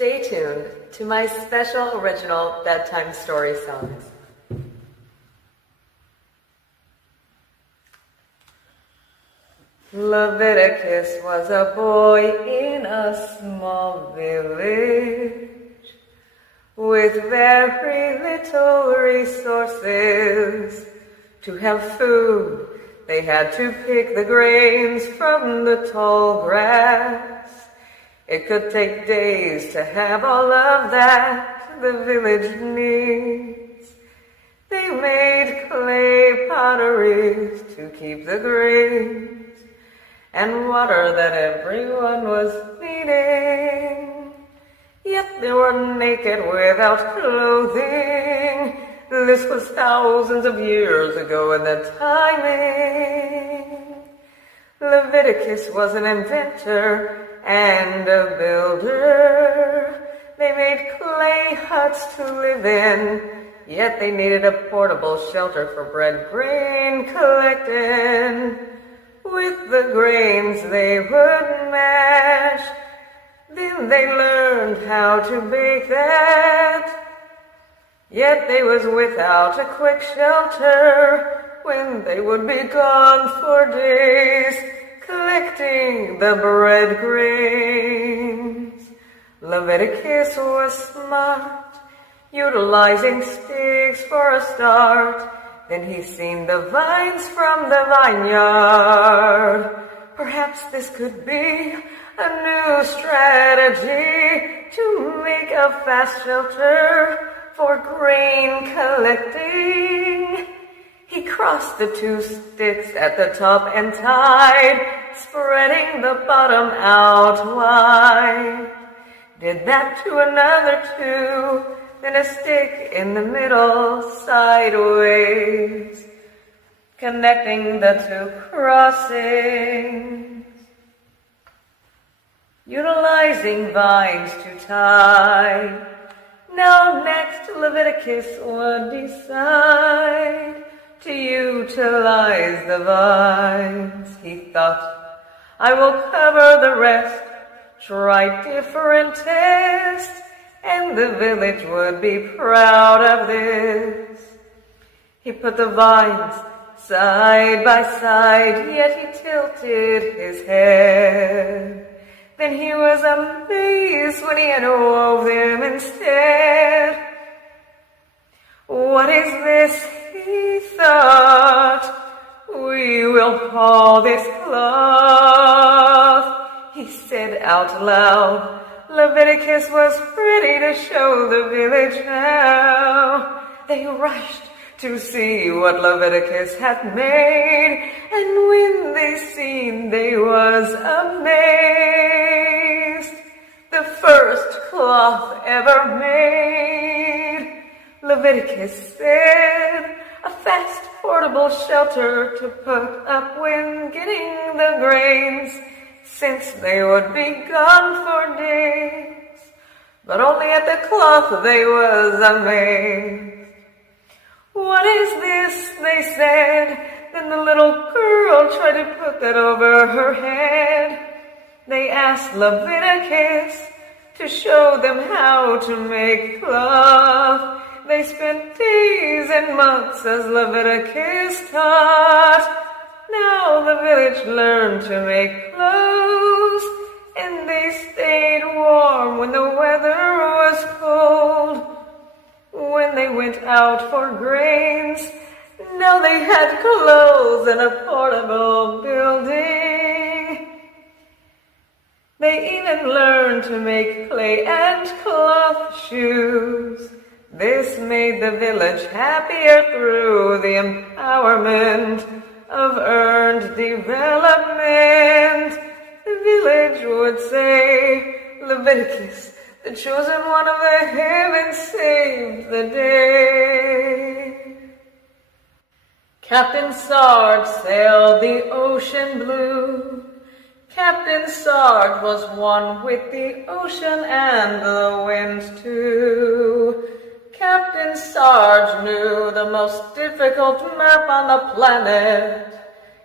Stay tuned to my special original bedtime story songs. Leviticus was a boy in a small village with very little resources. To have food, they had to pick the grains from the tall grass. It could take days to have all of that the village needs. They made clay potteries to keep the grains and water that everyone was needing. Yet they were naked without clothing. This was thousands of years ago in the timing. Leviticus was an inventor and a builder. They made clay huts to live in, yet they needed a portable shelter for bread grain collecting. With the grains they would mash, then they learned how to bake that. Yet they was without a quick shelter when they would be gone for days, collecting the bread grains. Leviticus was smart, utilizing sticks for a start. Then he seen the vines from the vineyard. Perhaps this could be a new strategy to make a fast shelter for grain collecting. He crossed the two sticks at the top and tied, spreading the bottom out wide. Did that to another two, then a stick in the middle sideways, connecting the two crossings. Utilizing vines to tie. Now next Leviticus would decide to utilize the vines. He thought, I will cover the rest, try different tests, and the village would be proud of this. He put the vines side by side, yet he tilted his head. Then he was amazed when he had wove them instead. What is this, he thought, we will call this cloth, he said out loud. Leviticus was ready to show the village now. They rushed to see what Leviticus had made, and when they seen, they was amazed. The first cloth ever made, Leviticus said, a fast portable shelter to put up when getting the grains, since they would be gone for days. But only at the cloth they was amazed. What is this, they said. Then the little girl tried to put that over her head. They asked Leviticus to show them how to make cloth. They spent days and months as Leviticus taught. Now the village learned to make clothes, and they stayed warm when the weather was cold. When they went out for grains, now they had clothes and a portable building. They even learned to make clay and cloth shoes. This made the village happier through the empowerment of earned development. The village would say, Leviticus, the chosen one of the heavens, saved the day. Captain Sarge sailed the ocean blue. Captain Sarge was one with the ocean and the winds too. Captain Sarge knew the most difficult map on the planet.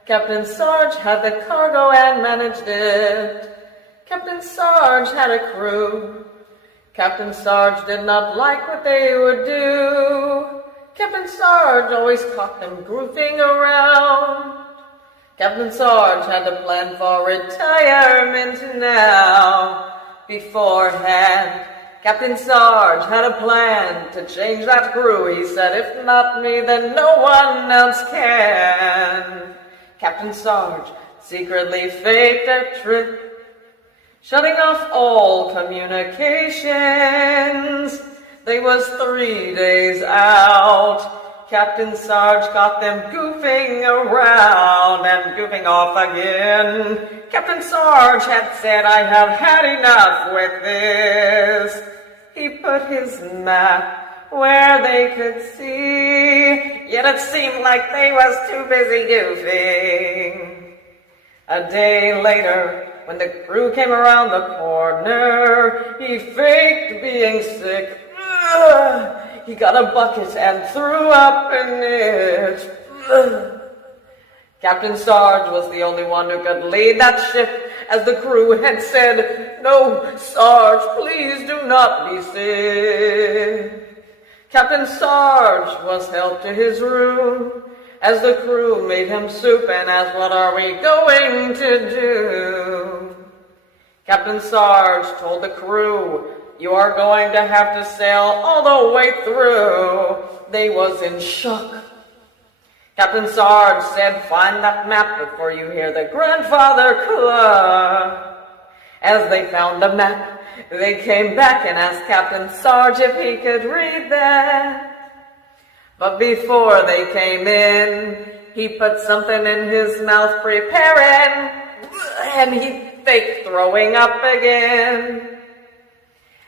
Captain Sarge had the cargo and managed it. Captain Sarge had a crew. Captain Sarge did not like what they would do. Captain Sarge always caught them goofing around. Captain Sarge had a plan for retirement now. Beforehand, Captain Sarge had a plan to change that crew. He said, if not me, then no one else can. Captain Sarge secretly faked a trip, shutting off all communications. They was 3 days out. Captain Sarge caught them goofing around and goofing off again. Captain Sarge had said, I have had enough with this. He put his map where they could see, yet it seemed like they was too busy goofing. A day later, when the crew came around the corner, he faked being sick. He got a bucket and threw up in it. Captain Sarge was the only one who could lead that ship, as the crew had said, no, Sarge, please do not be sick. Captain Sarge was helped to his room, as the crew made him soup and asked, what are we going to do? Captain Sarge told the crew, you are going to have to sail all the way through. They was in shock. Captain Sarge said, find that map before you hear the grandfather cluck. As they found the map, they came back and asked Captain Sarge if he could read that. But before they came in, he put something in his mouth preparing, and he faked throwing up again.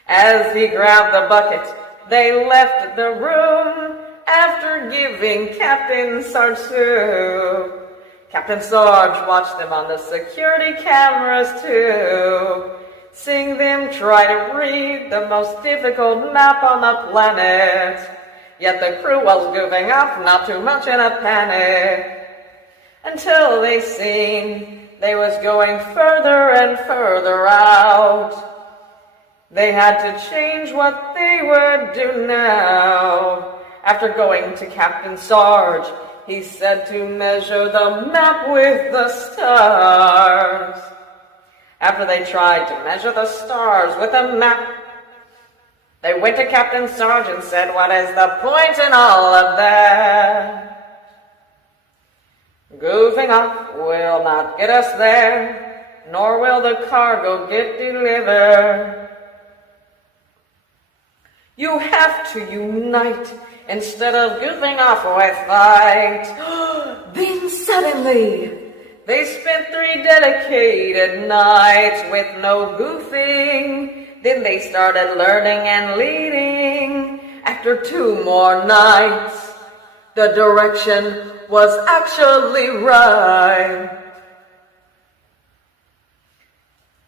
As he grabbed the bucket, they left the room after giving Captain Sarge soup. Captain Sarge watched them on the security cameras too, seeing them try to read the most difficult map on the planet. Yet the crew was goofing off, not too much in a panic, until they seen they was going further and further out. They had to change what they would do now. After going to Captain Sarge, he said to measure the map with the stars. After they tried to measure the stars with a map, they went to Captain Sarge and said, what is the point in all of that? Goofing off will not get us there, nor will the cargo get delivered. You have to unite instead of goofing off with fight. Then suddenly, they spent 3 dedicated nights with no goofing. Then they started learning and leading. After 2 more nights, the direction was actually right.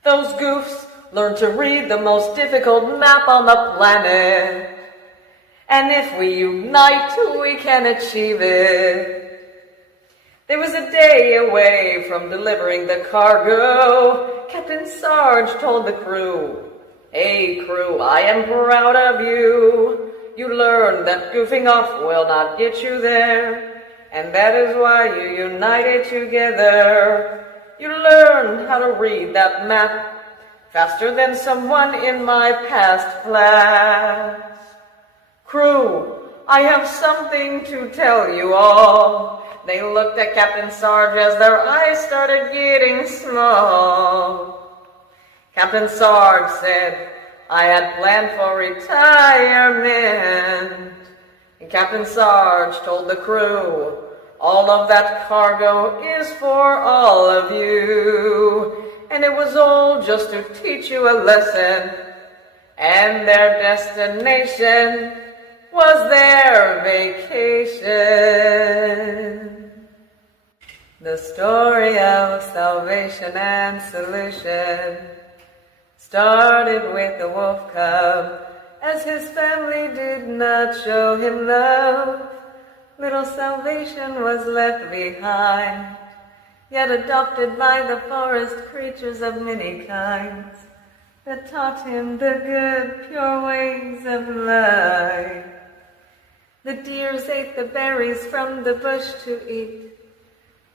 Those goofs learned to read the most difficult map on the planet. And if we unite, we can achieve it. They was a day away from delivering the cargo. Captain Sarge told the crew, hey crew, I am proud of you. You learned that goofing off will not get you there, and that is why you united together. You learned how to read that map faster than someone in my past class. Crew, I have something to tell you all. They looked at Captain Sarge as their eyes started getting small. Captain Sarge said, I had planned for retirement. And Captain Sarge told the crew, all of that cargo is for all of you. And it was all just to teach you a lesson. And their destination was their vacation. The story of salvation and solution started with the wolf cub, as his family did not show him love. Little salvation was left behind, yet adopted by the forest creatures of many kinds. that taught him the good, pure ways of life. The deers ate the berries from the bush to eat.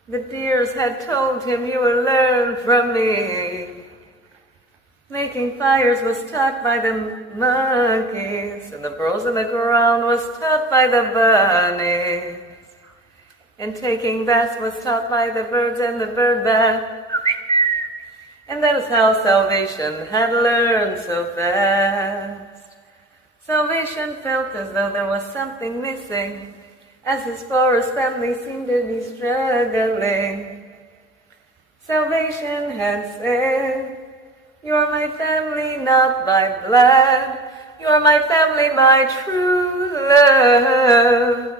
The deers had told him, you will learn from me. Making fires was taught by the monkeys, and the burrows in the ground was taught by the bunnies. And taking baths was taught by the birds and the bird bath. And that is how salvation had learned so fast. Salvation felt as though there was something missing, as his forest family seemed to be struggling. Salvation had said, you are my family not by blood, you are my family by true love.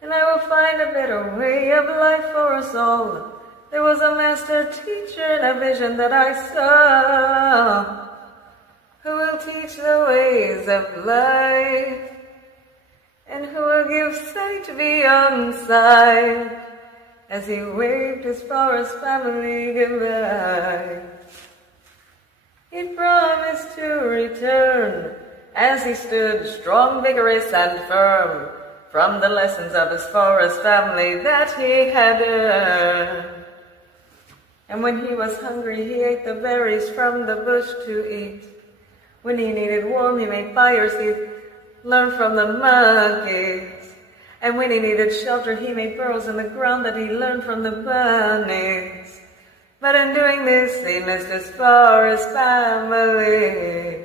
And I will find a better way of life for us all. There was a master teacher in a vision that I saw, who will teach the ways of life, and who will give sight beyond sight, as he waved his forest family goodbye. He promised to return, as he stood strong, vigorous, and firm, from the lessons of his forest family that he had earned. And when he was hungry, he ate the berries from the bush to eat. When he needed warmth, he made fires, he learned from the monkeys. And when he needed shelter, he made burrows in the ground that he learned from the bunnies. But in doing this, he missed his forest family.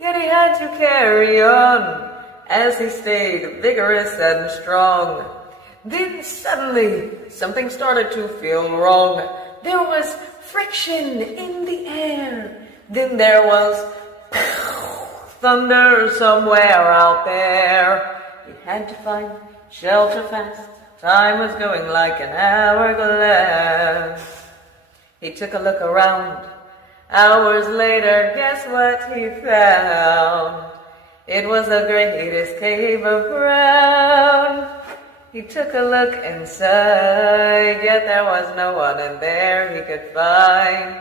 Yet he had to carry on, as he stayed vigorous and strong. Then suddenly, something started to feel wrong. There was friction in the air. Then there was thunder somewhere out there. He had to find shelter fast. Time was going like an hourglass. He took a look around. Hours later, guess what he found? It was the greatest cave around. He took a look inside, yet there was no one in there he could find.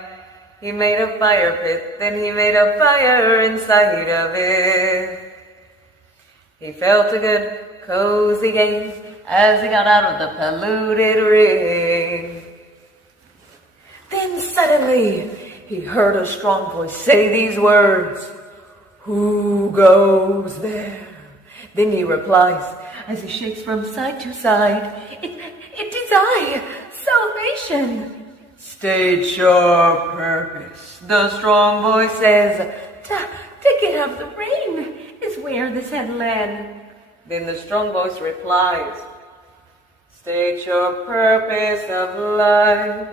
He made a fire pit, then he made a fire inside of it. He felt a good, cozy gaze as he got out of the polluted ring. Then suddenly, he heard a strong voice say these words, "Who goes there?" Then he replies, as he shakes from side to side, It is I, Salvation. State your purpose, the strong voice says. To get out of the rain is where this had led. Then the strong voice replies, state your purpose of life.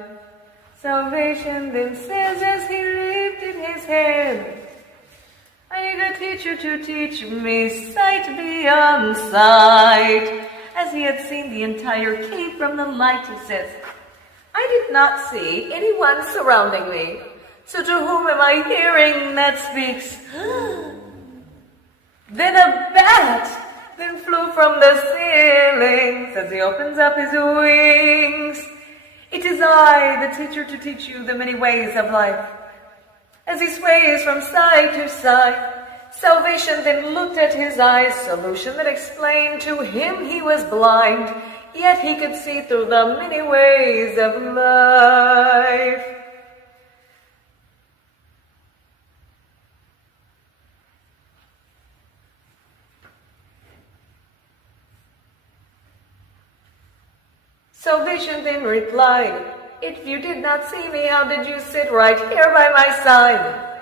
Salvation then says as he lifted his head, I need a teacher to teach me sight beyond sight. As he had seen the entire cave from the light, he says, I did not see anyone surrounding me. So to whom am I hearing that speaks? Then a bat then flew from the ceilings as he opens up his wings. It is I, the teacher, to teach you the many ways of life. As he sways from side to side, Salvation then looked at his eyes, solution that explained to him he was blind, yet he could see through the many ways of life. Salvation then replied, if you did not see me, how did you sit right here by my side?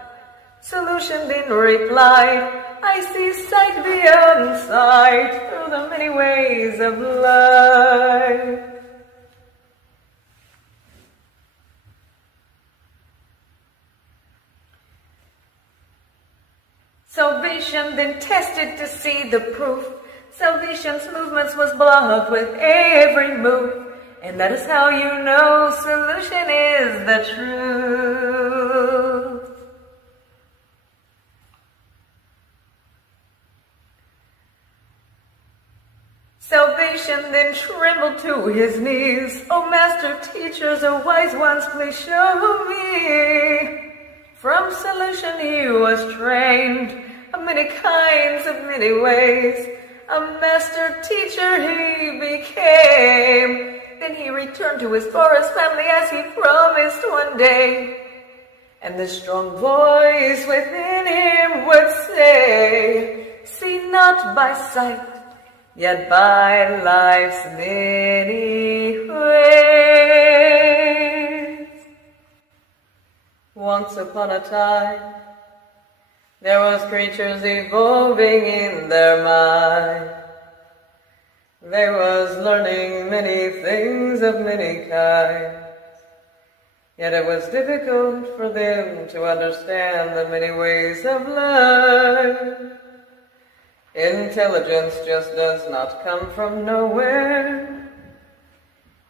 Solution then replied, I see sight beyond sight through the many ways of life. Salvation then tested to see the proof. Salvation's movements was blocked with every move. And that is how you know solution is the truth. Salvation then trembled to his knees. Oh, master teachers, oh, wise ones, please show me. From solution he was trained, of many kinds, of many ways. A master teacher he became. Then he returned to his forest family as he promised one day. And the strong voice within him would say, see not by sight, yet by life's many ways. Once upon a time, there was creatures evolving in their mind. They was learning many things of many kinds. Yet it was difficult for them to understand the many ways of life. Intelligence just does not come from nowhere.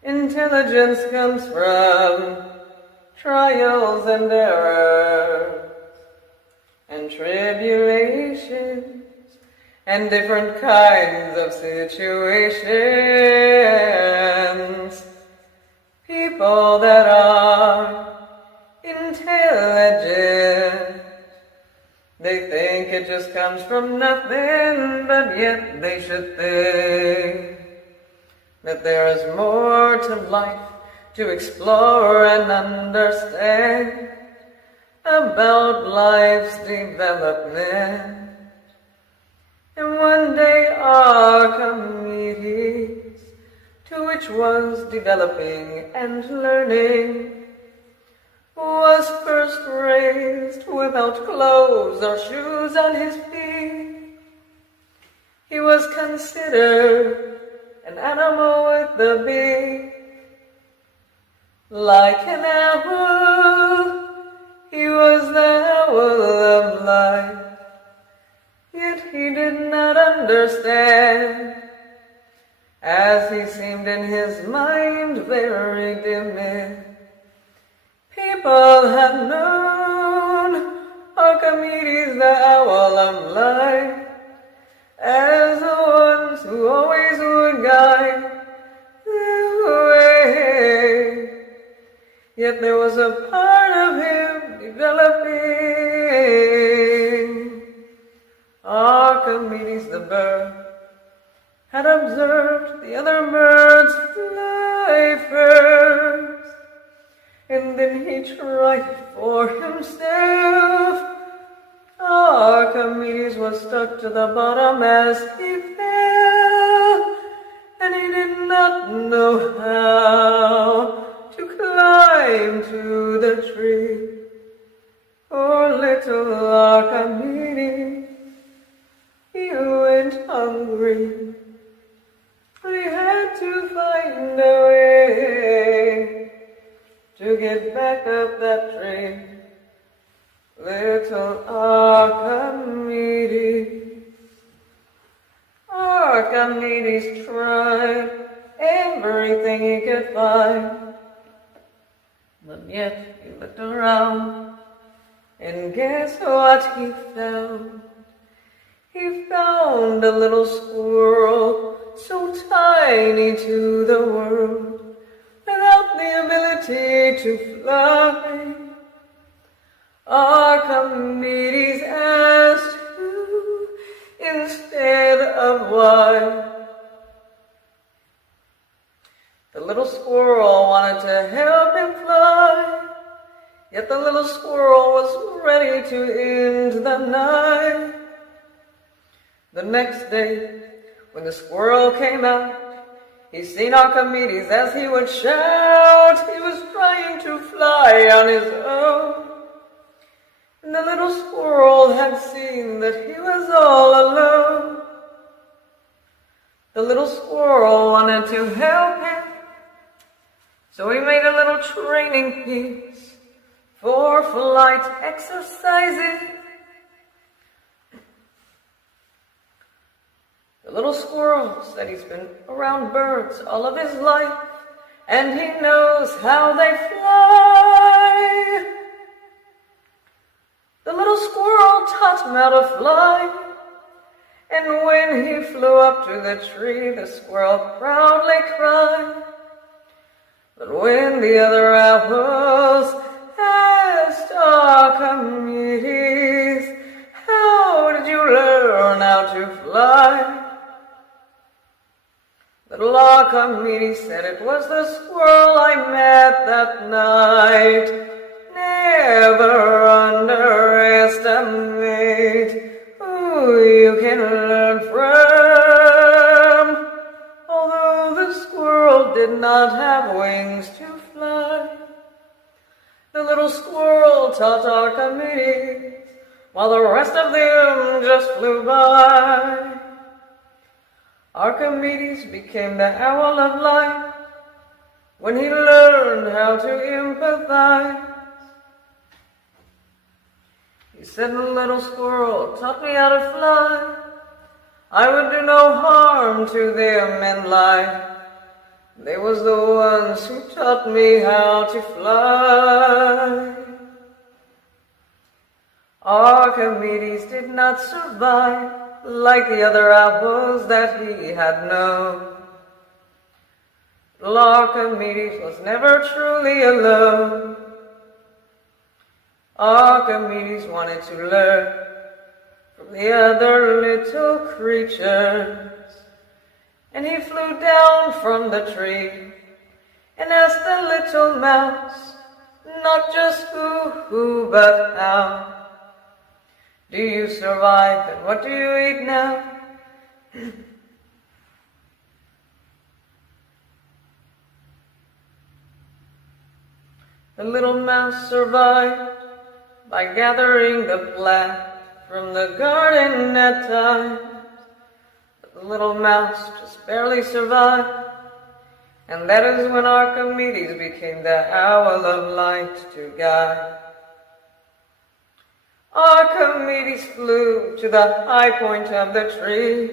Intelligence comes from trials and errors and tribulations and different kinds of situations. People that are intelligent, they think it just comes from nothing, but yet they should think that there is more to life to explore and understand about life's development. And one day Archimedes, to which was developing and learning, was first raised without clothes or shoes on his feet. He was considered an animal with the beak. Like an owl, he was the owl of life. Yet he did not understand, as he seemed in his mind very timid. People had known Archimedes, the owl of life, as the ones who always would guide the way. Yet there was a part of him developing. Archimedes the bird had observed the other birds fly first, and then he tried it for himself. Archimedes was stuck to the bottom as he fell, and he did not know how to climb to the tree. Poor little Archimedes, he went hungry. He had to find a way to get back up that tree. Little Archimedes. Archimedes tried everything he could find, but yet he looked around, and guess what he found? He found a little squirrel, so tiny to the world, without the ability to fly. Archimedes asked who instead of why. The little squirrel wanted to help him fly, yet the little squirrel was ready to end the night. The next day, when the squirrel came out, he seen Archimedes as he would shout. He was trying to fly on his own. And the little squirrel had seen that he was all alone. The little squirrel wanted to help him, so he made a little training piece for flight exercises. The little squirrel said he's been around birds all of his life, and he knows how they fly. The little squirrel taught him how to fly, and when he flew up to the tree, the squirrel proudly cried. But when the other owls asked Archimedes, how did you learn how to fly? Little Archimedes said, it was the squirrel I met that night. Never underestimate who you can learn from. Although the squirrel did not have wings to fly, the little squirrel taught Archimedes, while the rest of them just flew by. Archimedes became the owl of life when he learned how to empathize. He said, the little squirrel taught me how to fly. I would do no harm to them in life. They was the ones who taught me how to fly. Archimedes did not survive like the other owls that he had known. Archimedes was never truly alone. Archimedes wanted to learn from the other little creatures, and he flew down from the tree and asked the little mouse, not just who, but how. Do you survive, and what do you eat now? The little mouse survived by gathering the plant from the garden at times. But the little mouse just barely survived, and that is when Archimedes became the owl of light to guide. Archimedes flew to the high point of the tree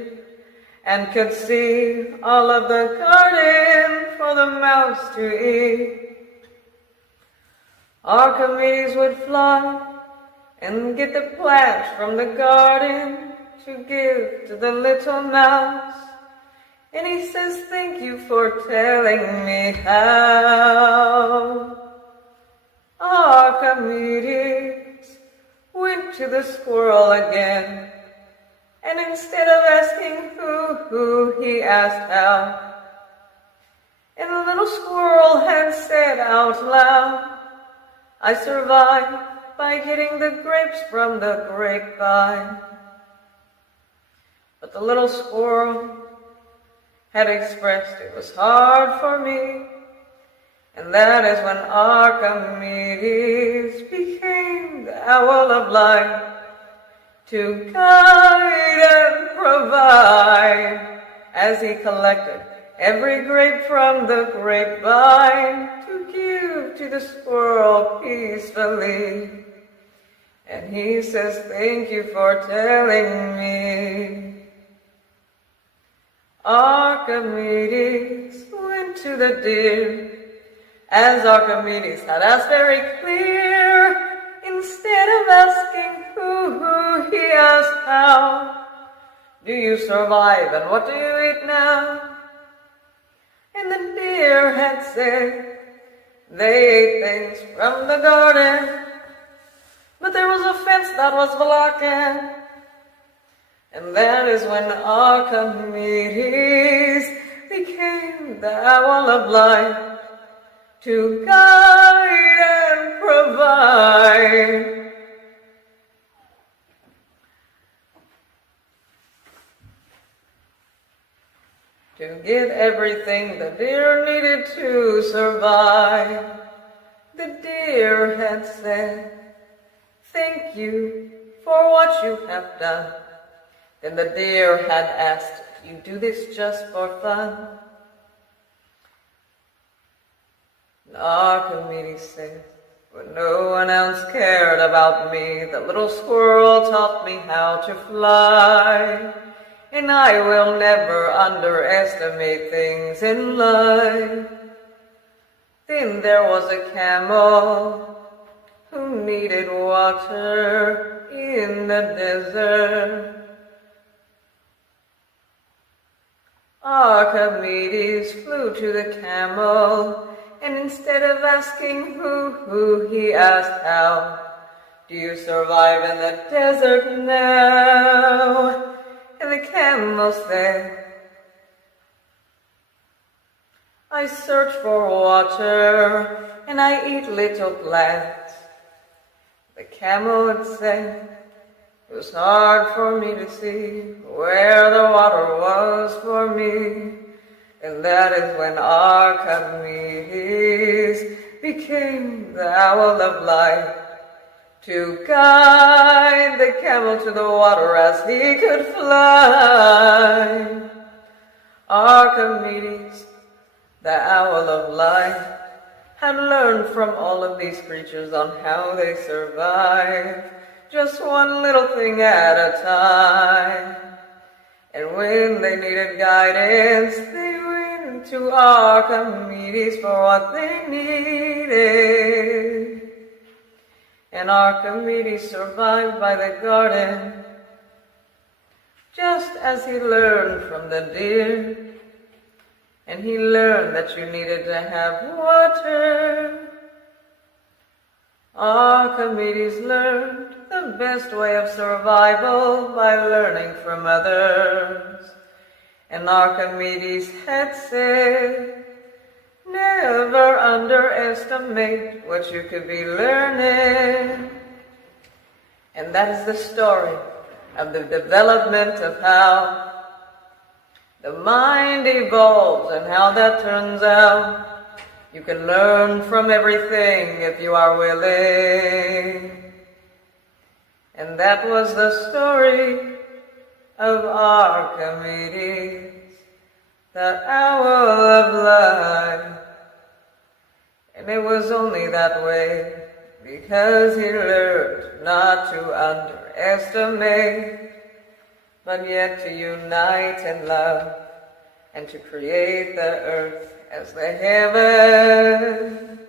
and could see all of the garden for the mouse to eat. Archimedes would fly and get the plants from the garden to give to the little mouse. And he says, thank you for telling me how. Archimedes went to the squirrel again, and instead of asking who, he asked how. And the little squirrel had said out loud, I survived by getting the grapes from the grapevine. But the little squirrel had expressed it was hard for me, and that is when Archimedes became the owl of light to guide and provide, as he collected every grape from the grapevine to give to the squirrel peacefully. And he says, thank you for telling me. Archimedes went to the deer, as Archimedes had asked very clear. Instead of asking who, he asked how. Do you survive, and what do you eat now? And the deer had said they ate things from the garden, but there was a fence that was blocking. And that is when Archimedes became the owl of light to guide and provide. To get everything the deer needed to survive. The deer had said, thank you for what you have done. Then the deer had asked, you do this just for fun? And Archimedes said, when no one else cared about me, the little squirrel taught me how to fly. And I will never underestimate things in life. Then there was a camel who needed water in the desert. Archimedes flew to the camel and instead of asking who, he asked how. Do you survive in the desert now? And the camel said, I search for water, and I eat little plants. The camel would say, it was hard for me to see where the water was for me. And that is when Archimedes became the owl of light, to guide the camel to the water as he could fly. Archimedes, the owl of light, had learned from all of these creatures on how they survive, just one little thing at a time. And when they needed guidance, they went to Archimedes for what they needed. And Archimedes survived by the garden, just as he learned from the deer. And he learned that you needed to have water. Archimedes learned the best way of survival by learning from others. And Archimedes had said, never underestimate what you could be learning. And that is the story of the development of how the mind evolves and how that turns out. You can learn from everything if you are willing. And that was the story of Archimedes, the owl of life. And it was only that way because he learned not to underestimate, but yet to unite in love and to create the earth as the heavens.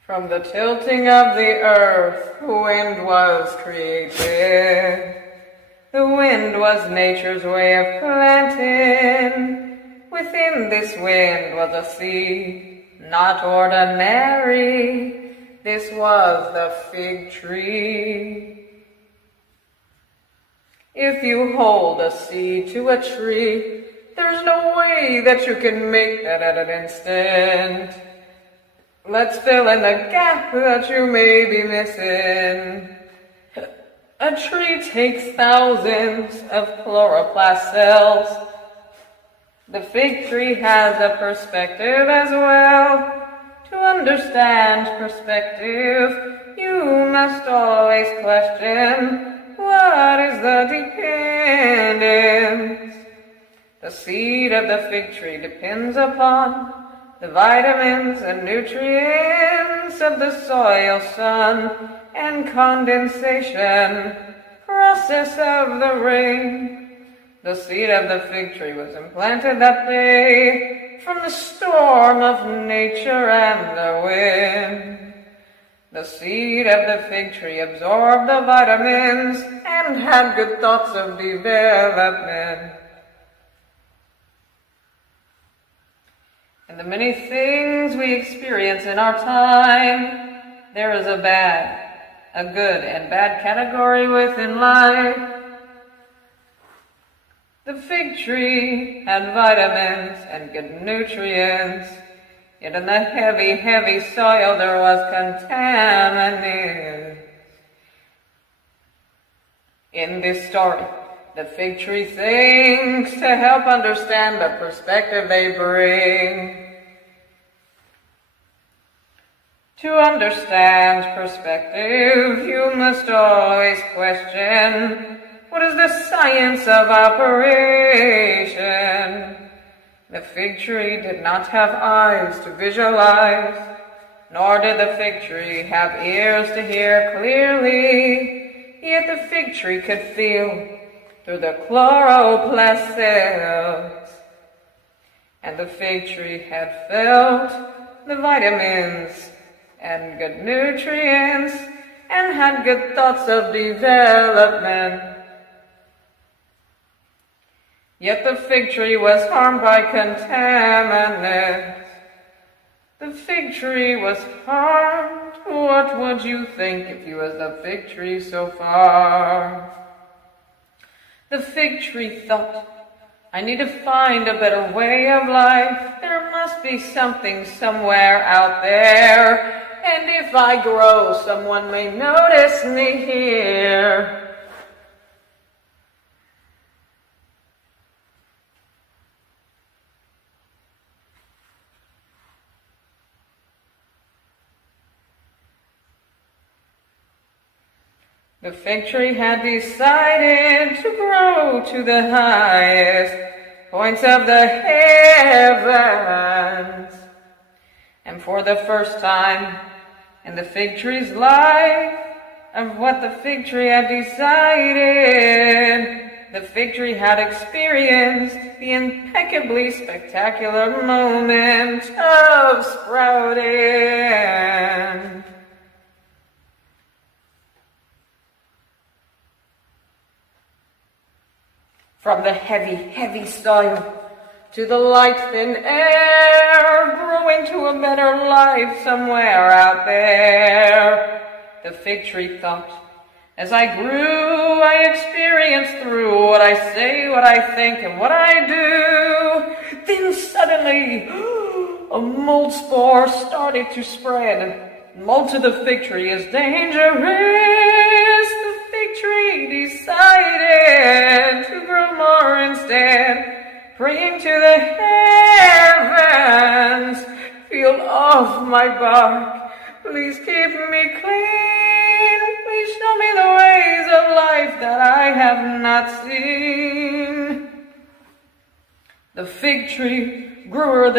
From the tilting of the earth, wind was created. The wind was nature's way of planting. Within this wind was a seed, not ordinary. This was the fig tree. If you hold a seed to a tree, there's no way that you can make that at an instant. Let's fill in the gap that you may be missing. A tree takes thousands of chloroplast cells. The fig tree has a perspective as well. To understand perspective, you must always question, what is the dependence? The seed of the fig tree depends upon the vitamins and nutrients of the soil, sun, and condensation process of the rain. The seed of the fig tree was implanted that day from the storm of nature and the wind. The seed of the fig tree absorbed the vitamins and had good thoughts of development. In the many things we experience in our time, there is a good and bad category within life. The fig tree had vitamins and good nutrients, yet in the heavy, heavy soil there was contaminants. In this story, the fig tree thinks to help understand the perspective they bring. To understand perspective, you must always question, what is the science of operation? The fig tree did not have eyes to visualize, nor did the fig tree have ears to hear clearly, yet the fig tree could feel through the chloroplast cells. And the fig tree had felt the vitamins and good nutrients and had good thoughts of development. Yet the fig tree was harmed by contaminants. The fig tree was harmed. What would you think if you was the fig tree so far? The fig tree thought, I need to find a better way of life. There must be something somewhere out there. And if I grow, someone may notice me here. The fig tree had decided to grow to the highest points of the heavens. And for the first time in the fig tree's life of what the fig tree had decided, the fig tree had experienced the impeccably spectacular moment of sprouting. From the heavy, heavy soil to the light, thin air, growing to a better life somewhere out there. The fig tree thought, as I grew, I experienced through what I say, what I think, and what I do. Then suddenly, a mold spore started to spread. Mold to the fig tree is dangerous. The fig tree decided to grow more instead, praying to the heavens, feel off my bark, please keep me clean, please show me the ways of life that I have not seen. The fig tree grew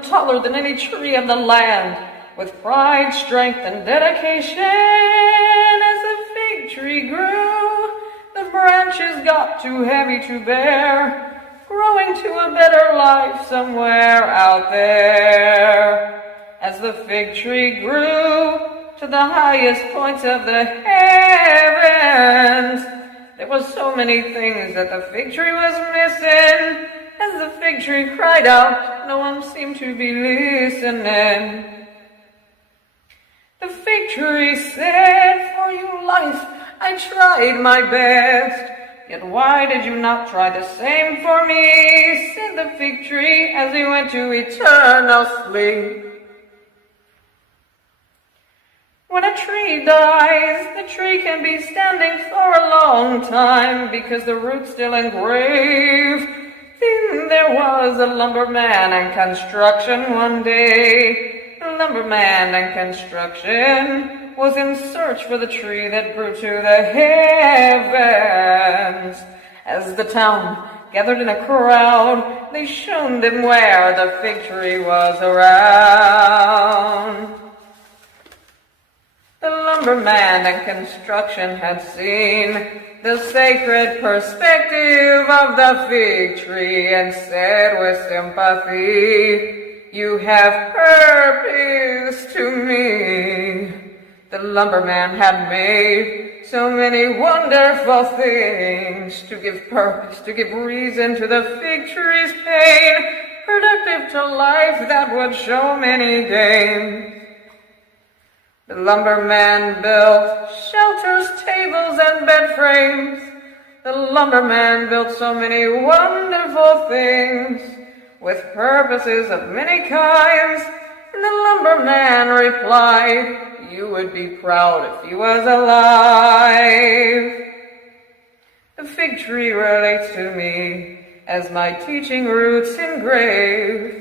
taller than any tree of the land, with pride, strength, and dedication. As the fig tree grew, the branches got too heavy to bear, growing to a better life somewhere out there. As the fig tree grew to the highest points of the heavens, there were so many things that the fig tree was missing. As the fig tree cried out, no one seemed to be listening. The fig tree said, for you life, I tried my best. Yet why did you not try the same for me? Said the fig tree as he went to eternal sleep. When a tree dies, the tree can be standing for a long time because the root's still engraved. Then there was a lumberman and construction one day. The lumberman and construction was in search for the tree that grew to the heavens. As the town gathered in a crowd, they showed them where the fig tree was around. The lumberman and construction had seen the sacred perspective of the fig tree and said with sympathy, you have purpose to me. The lumberman had made so many wonderful things to give purpose, to give reason to the fig tree's pain, productive to life that would show many gains. The lumberman built shelters, tables, and bed frames. The lumberman built so many wonderful things with purposes of many kinds. And the lumberman replied, you would be proud if he was alive. The fig tree relates to me as my teaching roots engraved.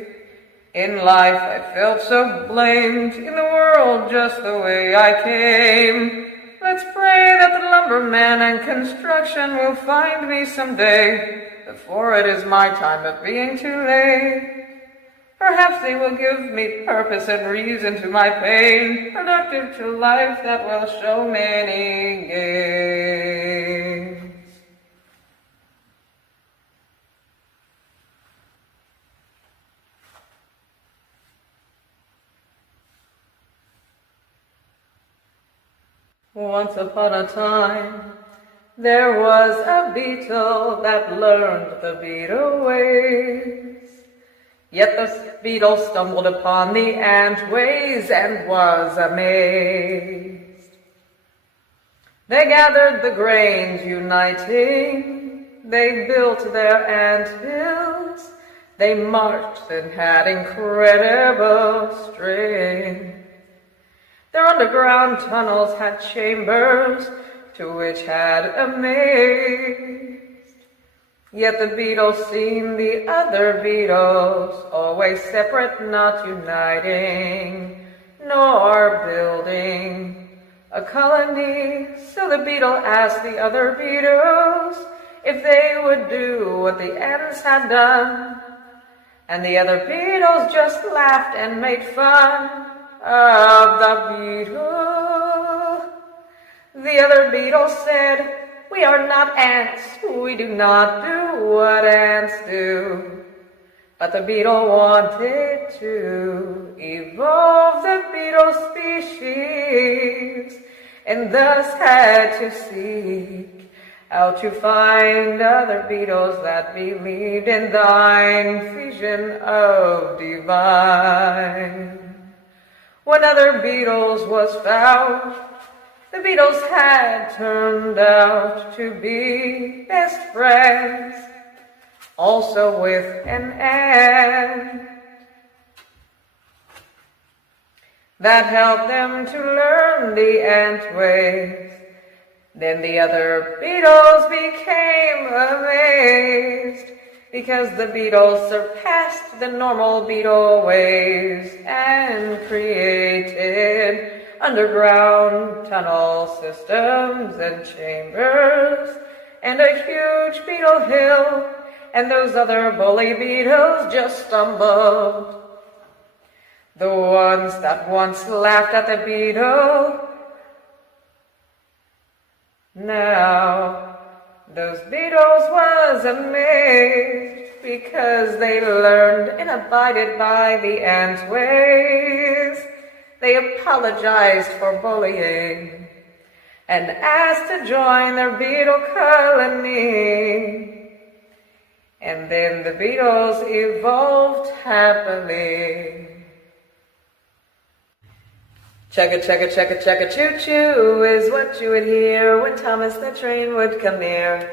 In life I felt so blamed, in the world just the way I came. Let's pray that the lumberman and construction will find me someday, before it is my time of being too late. Perhaps they will give me purpose and reason to my pain, productive to life that will show many gains. Once upon a time, There was a beetle that learned the beetle ways. Yet the beetle stumbled upon the ant ways and was amazed. They gathered the grains uniting, they built their ant hills, they marched and had incredible strength. Their underground tunnels had chambers to which had amazed. Yet the beetles seen the other beetles, always separate, not uniting, nor building a colony. So the beetle asked the other beetles if they would do what the ants had done. And the other beetles just laughed and made fun of the beetle. The other beetle said, "We are not ants, we do not do what ants do." But the beetle wanted to evolve the beetle species, and thus had to seek how to find other beetles that believed in thine vision of divine. When other beetles was found, the beetles had turned out to be best friends, also with an ant that helped them to learn the ant ways. Then the other beetles became amazed, because the beetles surpassed the normal beetle ways and created underground tunnel systems and chambers and a huge beetle hill, and those other bully beetles just stumbled. The ones that once laughed at the beetle, now those beetles was amazed, because they learned and abided by the ant ways. They apologized for bullying and asked to join their beetle colony. And then the beetles evolved happily. Chugga, chugga, chugga, chugga, choo-choo is what you would hear when Thomas the Train would come near.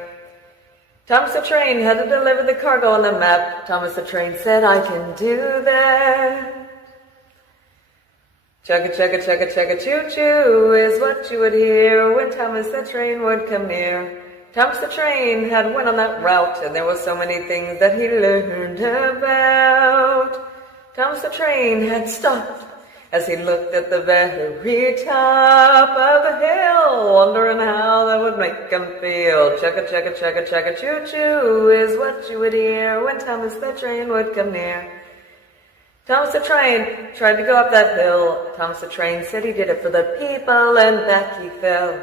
Thomas the Train had to deliver the cargo on the map. Thomas the Train said, "I can do that." Chugga, chugga, chugga, chugga, choo-choo is what you would hear when Thomas the Train would come near. Thomas the Train had went on that route, and there were so many things that he learned about. Thomas the Train had stopped as he looked at the very top of the hill, wondering how that would make him feel. Chugga, chugga, chugga, chugga, choo-choo is what you would hear when Thomas the Train would come near. Thomas the Train tried to go up that hill. Thomas the Train said he did it for the people, and back he fell.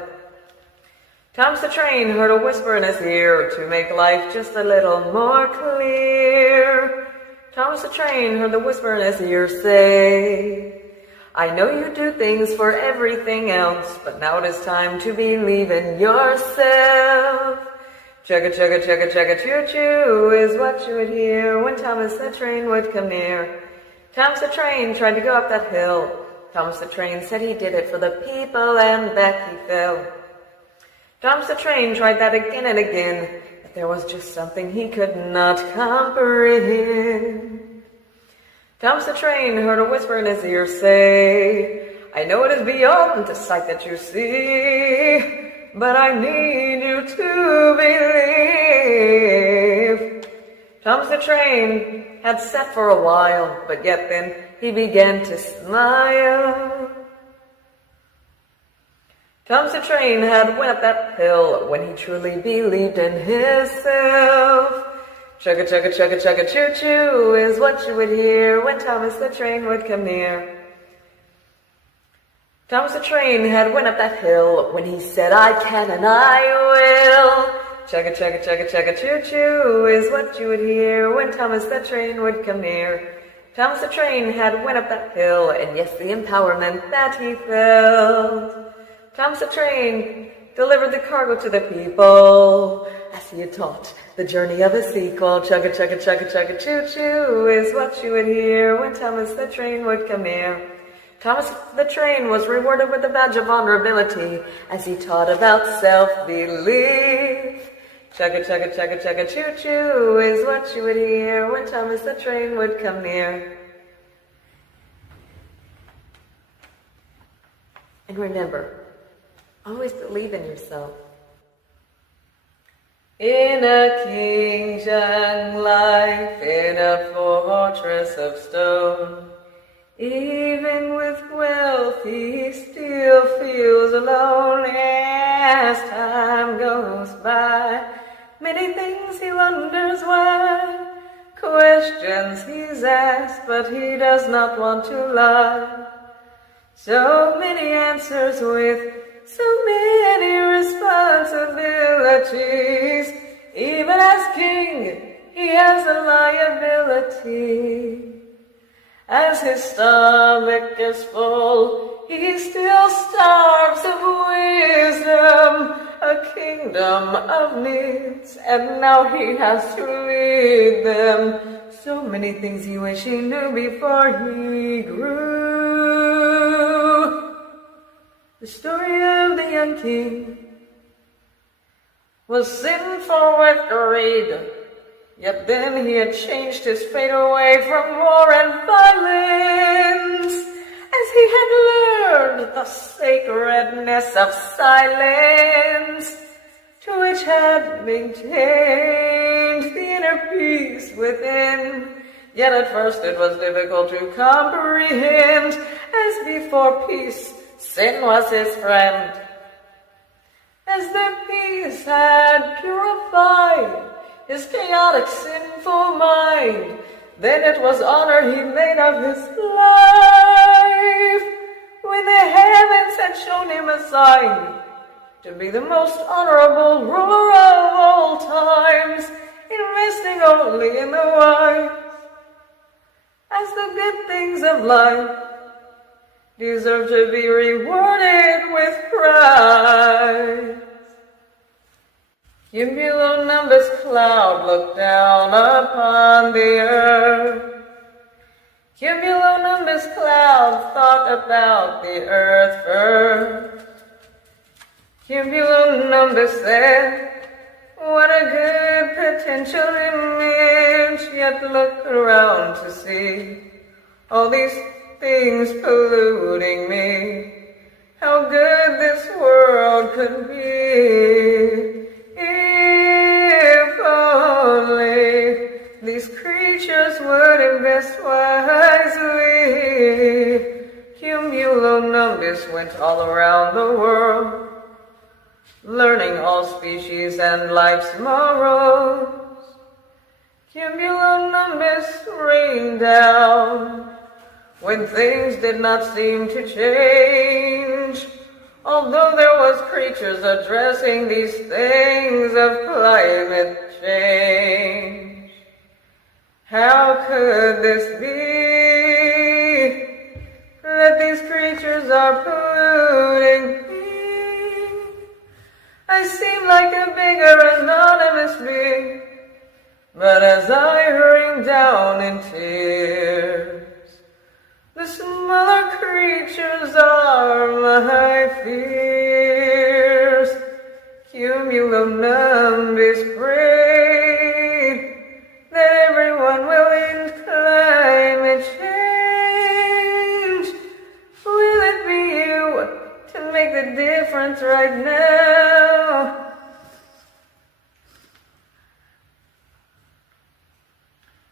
Thomas the Train heard a whisper in his ear to make life just a little more clear. Thomas the Train heard the whisper in his ear say, "I know you do things for everything else, but now it is time to believe in yourself." Chugga, chugga, chugga, chugga, choo-choo is what you would hear when Thomas the Train would come near. Thomas the Train tried to go up that hill. Thomas the Train said he did it for the people, and back he fell. Thomas the Train tried that again and again, but there was just something he could not comprehend. Thomas the Train heard a whisper in his ear say, "I know it is beyond the sight that you see, but I need you to believe." Thomas the Train had sat for a while, but yet then he began to smile. Thomas the Train had went up that hill when he truly believed in himself. Chugga, chugga, chugga, chugga, choo-choo is what you would hear when Thomas the Train would come near. Thomas the Train had went up that hill when he said, "I can and I will." Chugga, chugga, chugga, chugga, choo-choo is what you would hear when Thomas the Train would come near. Thomas the Train had went up that hill, and yes, the empowerment that he felt. Thomas the Train delivered the cargo to the people. As he had taught, the journey of a sequel, chugga chugga chugga chugga choo choo, is what you would hear when Thomas the train would come near. Thomas the train was rewarded with a badge of vulnerability as he taught about self-belief. Chugga chugga chugga chugga choo choo is what you would hear when Thomas the train would come near. And remember, always believe in yourself. In a king's young life, in a fortress of stone, even with wealth he still feels alone. As time goes by, many things he wonders why, questions he's asked, but he does not want to lie. So many answers with so many responsibilities. Even as king, he has a liability. As his stomach is full, he still starves of wisdom, a kingdom of needs, and now he has to lead them. So many things he wished he knew before he grew. The story of the young king was sinful with greed, yet then he had changed his fate away from war and violence, as he had learned the sacredness of silence, to which had maintained the inner peace within. Yet at first it was difficult to comprehend, as before peace, sin was his friend. As the peace had purified his chaotic, sinful mind, then it was honor he made of his life, when the heavens had shown him a sign to be the most honorable ruler of all times, investing only in the wise, as the good things of life deserve to be rewarded with prize. Cumulonimbus cloud looked down upon the earth. Cumulonimbus cloud thought about the earth first. Cumulonimbus said, what a good potential image, yet look around to see all these things polluting me. How good this world could be if only these creatures would invest wisely. Cumulonimbus went all around the world, learning all species and life's morals. Cumulonimbus rained down when things did not seem to change, although there was creatures addressing these things of climate change. How could this be, that these creatures are polluting me? I seem like a bigger anonymous being, but as I hurry down in tears, the smaller creatures are my fears. Cumulonimbus prayed that everyone will end climate change. Will it be you to make the difference right now?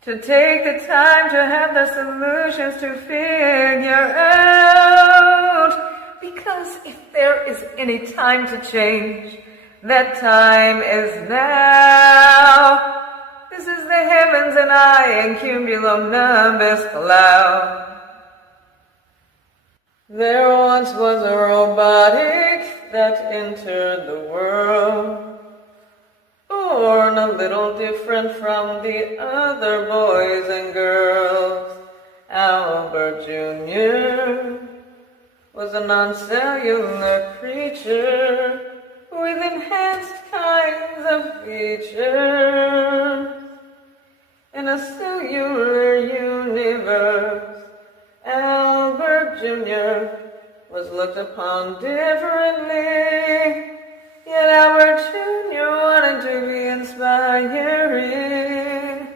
To take the time to have the solutions to figure out. Because if there is any time to change, that time is now. This is the heavens and I and cumulonimbus cloud. There once was a robotic that entered the world, born a little different from the other boys and girls. Albert Jr. was a non-cellular creature who with enhanced kinds of features. In a cellular universe, Albert Jr. was looked upon differently, yet Albert Jr. wanted to be inspiring.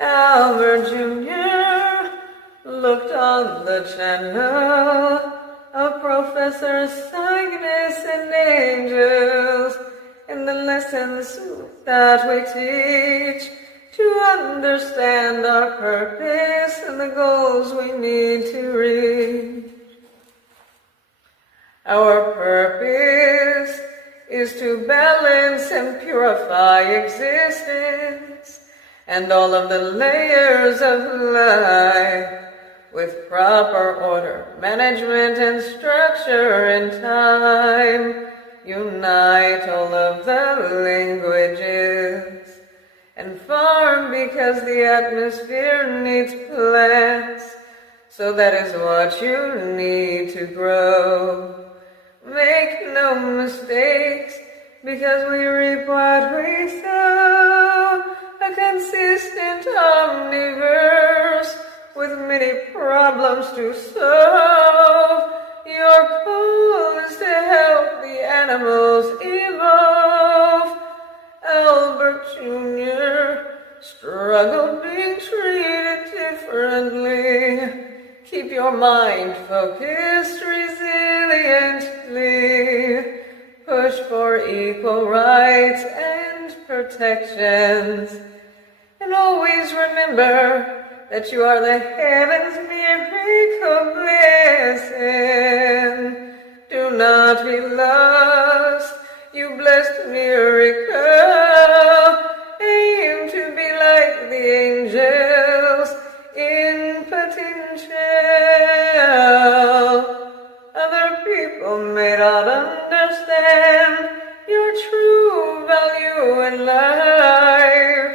Albert Jr. looked on the channel of Professor Cygnus and angels in the lessons that we teach to understand our purpose and the goals we need to reach. Our purpose is to balance and purify existence and all of the layers of life with proper order, management, and structure in time. Unite all of the languages and farm because the atmosphere needs plants. So that is what you need to grow. Make no mistakes because we reap what we sow. A consistent omniverse with many problems to solve. Your goal is to help the animals evolve. Albert Jr. struggled being treated differently. Keep your mind focused resiliently. Push for equal rights and protections. And always remember that you are the heaven's miracle blessing. Do not be lost, you blessed miracle. Aim to be like the angels in potential. Other people may not understand your true value in life.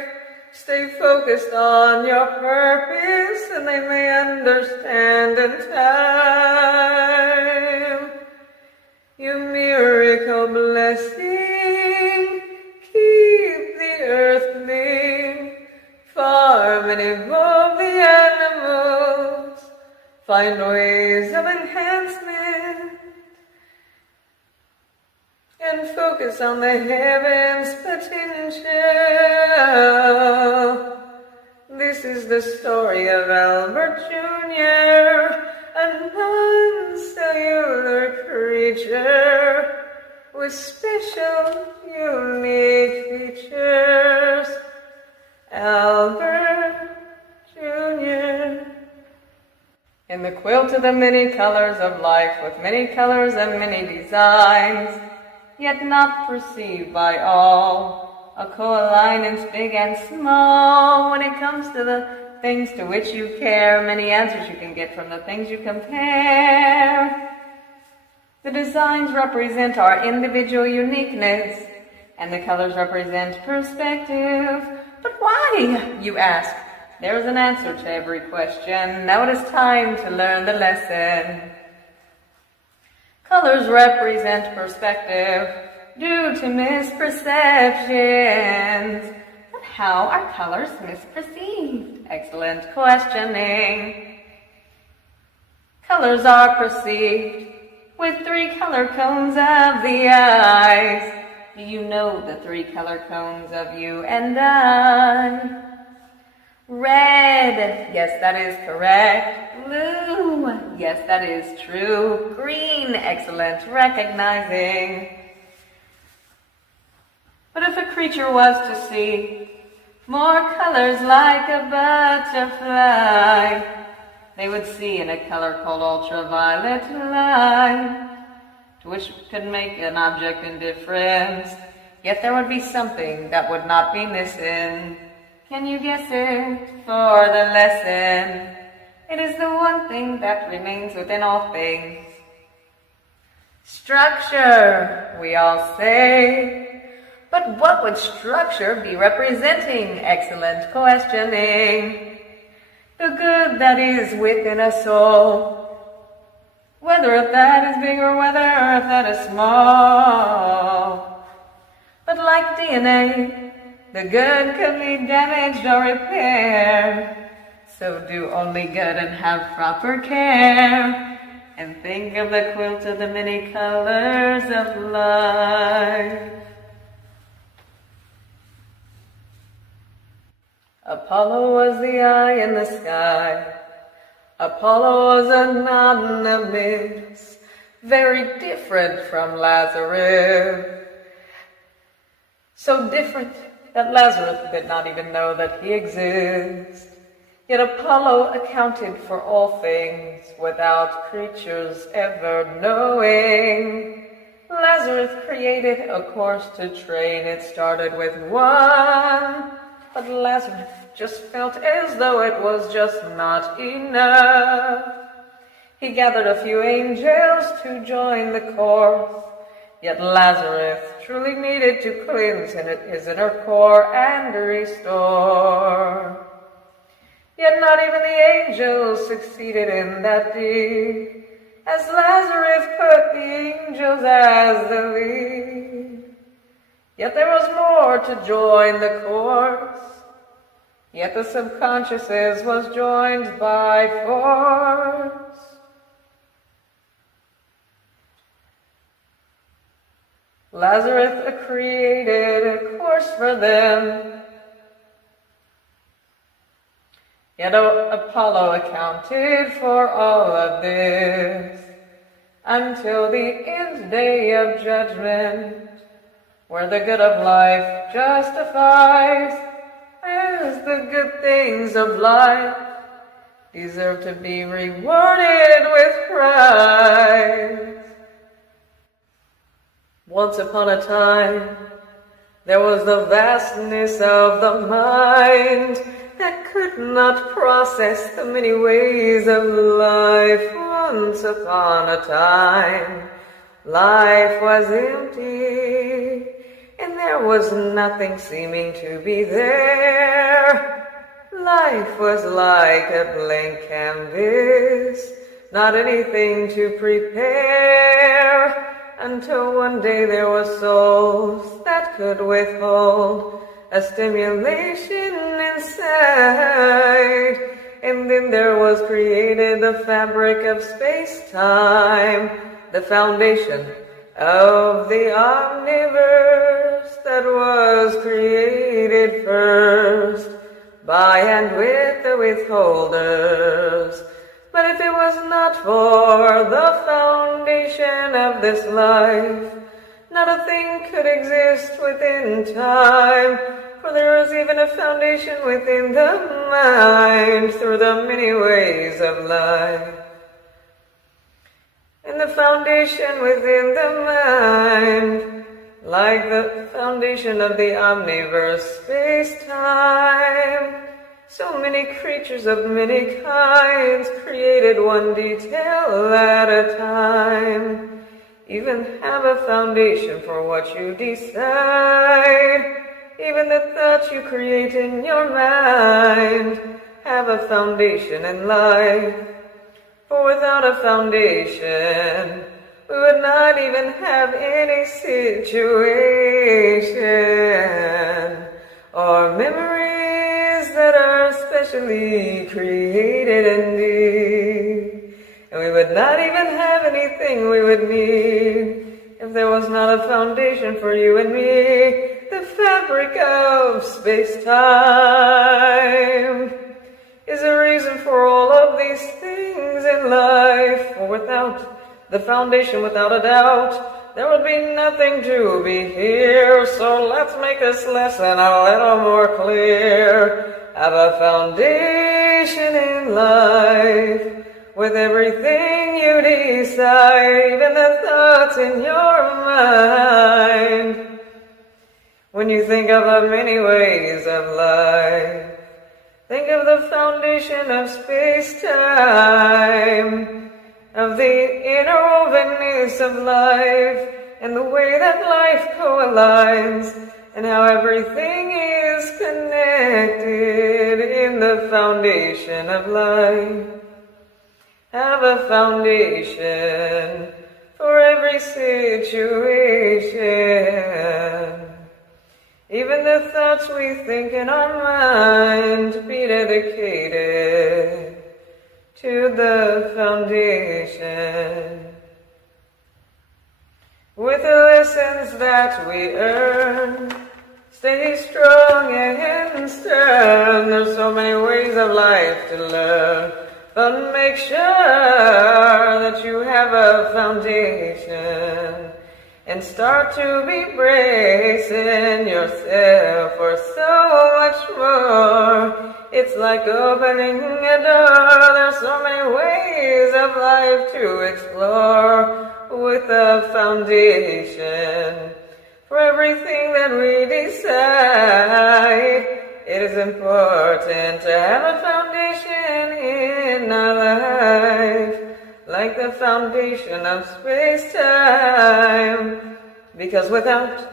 Stay focused on your purpose and they may understand in time. You miracle blessing, keep the earthling, farm and evolve the animals, find ways of enhancement, and focus on the heavens' potential. This is the story of Albert Jr., a non-cellular creature with special, unique features. Albert Jr. In the quilt of the many colors of life, with many colors and many designs, yet not perceived by all, a coalignance big and small. When it comes to the things to which you care, many answers you can get from the things you compare. The designs represent our individual uniqueness, and the colors represent perspective. But why, you ask? There's an answer to every question. Now it is time to learn the lesson. Colors represent perspective due to misperceptions. But how are colors misperceived? Excellent questioning. Colors are perceived with 3 color cones of the eyes. Do you know the 3 color cones of you and I? Red, yes, that is correct. Blue, yes, that is true. Green, excellent, recognizing. But if a creature was to see more colors like a butterfly, they would see in a color called ultraviolet light, which could make an object indifferent. Yet there would be something that would not be missing. Can you guess it for the lesson? It is the one thing that remains within all things. Structure, we all say. But what would structure be representing? Excellent questioning. The good that is within us all. Whether if that is big or whether if that is small. DNA. The good could be damaged or repaired. So do only good and have proper care. And think of the quilt of the many colors of life. Apollo was the eye in the sky. Apollo was a knot in the midst, very different from Lazarus. So different that Lazarus did not even know that he exists. Yet Apollo accounted for all things without creatures ever knowing. Lazarus created a course to train. It started with one, but Lazarus just felt as though it was just not enough. He gathered a few angels to join the course. Yet Lazarus truly needed to cleanse his inner core and restore. Yet not even the angels succeeded in that deed, as Lazarus put the angels as the lead. Yet there was more to join the course. Yet the subconscious was joined by force. Lazarus created a course for them. Yet Apollo accounted for all of this until the end day of judgment, where the good of life justifies as the good things of life deserve to be rewarded with prize. Once upon a time, there was the vastness of the mind that could not process the many ways of life. Once upon a time, life was empty, and there was nothing seeming to be there. Life was like a blank canvas, not anything to prepare, until one day there were souls that could withhold a stimulation inside. And then there was created the fabric of space-time, the foundation of the omniverse that was created first by and with the withholders. But if it was not for the foundation of this life, not a thing could exist within time, for there is even a foundation within the mind through the many ways of life. And the foundation within the mind, like the foundation of the omniverse space-time, so many creatures of many kinds created one detail at a time. Even have a foundation for what you decide. Even the thoughts you create in your mind have a foundation in life. For without a foundation, we would not even have any situation or memories that are specially created indeed. And we would not even have anything we would need if there was not a foundation for you and me. The fabric of space-time is a reason for all of these things in life. For without the foundation, without a doubt, there would be nothing to be here. So let's make this lesson a little more clear. Have a foundation in life. With everything you decide, even the thoughts in your mind. When you think of the many ways of life, think of the foundation of space-time, of the interwovenness of life, and the way that life co-aligns, and how everything is connected in the foundation of life. Have a foundation for every situation. the thoughts we think in our mind be dedicated to the foundation. With the lessons that we earn, stay strong and stern. There's so many ways of life to learn, but make sure that you have a foundation and start to be bracing yourself for so much more. It's like opening a door. There's so many ways of life to explore with a foundation. For everything that we decide, it is important to have a foundation in our life, like the foundation of space-time. Because without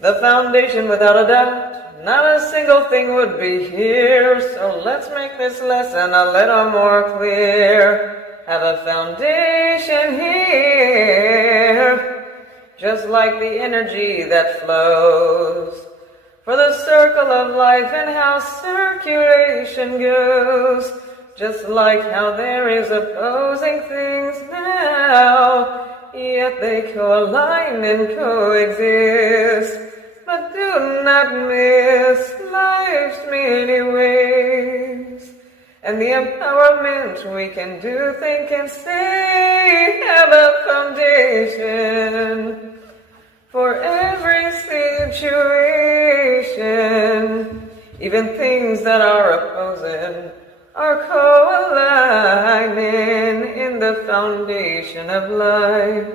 the foundation, without a doubt, not a single thing would be here. So let's make this lesson a little more clear. Have a foundation here, just like the energy that flows for the circle of life and how circulation goes. Just like how there is opposing things now, yet they co-align and coexist. But do not miss life's many ways, and the empowerment we can do, think, and say. Have a foundation for every situation. Even things that are opposing are co-aligning in the foundation of life.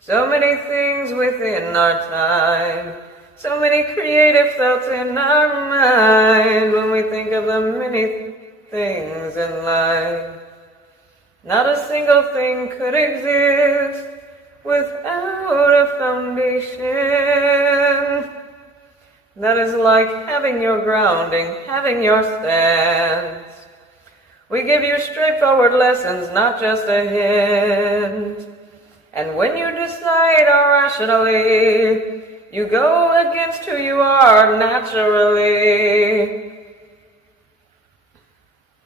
So many things within our time, so many creative thoughts in our mind when we think of the many things in life. Not a single thing could exist without a foundation. That is like having your grounding, having your stance. We give you straightforward lessons, not just a hint. And when you decide irrationally, you go against who you are naturally.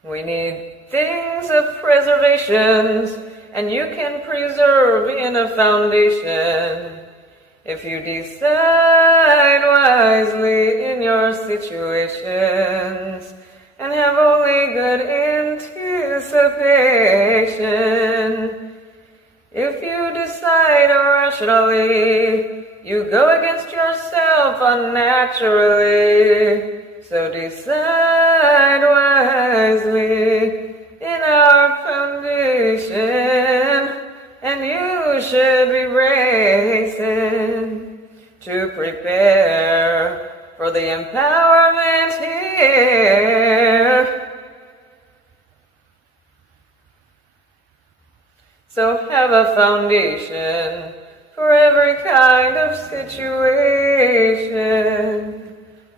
We need things of preservations, and you can preserve in a foundation if you decide wisely in your situations and have only good anticipation. If you decide irrationally, you go against yourself unnaturally. So decide wisely in our foundation, and you should be racing to prepare for the empowerment here. So have a foundation for every kind of situation.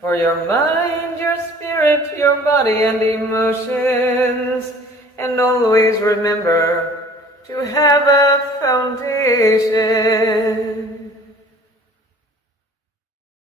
For your mind, your spirit, your body, and emotions. And always remember to have a foundation.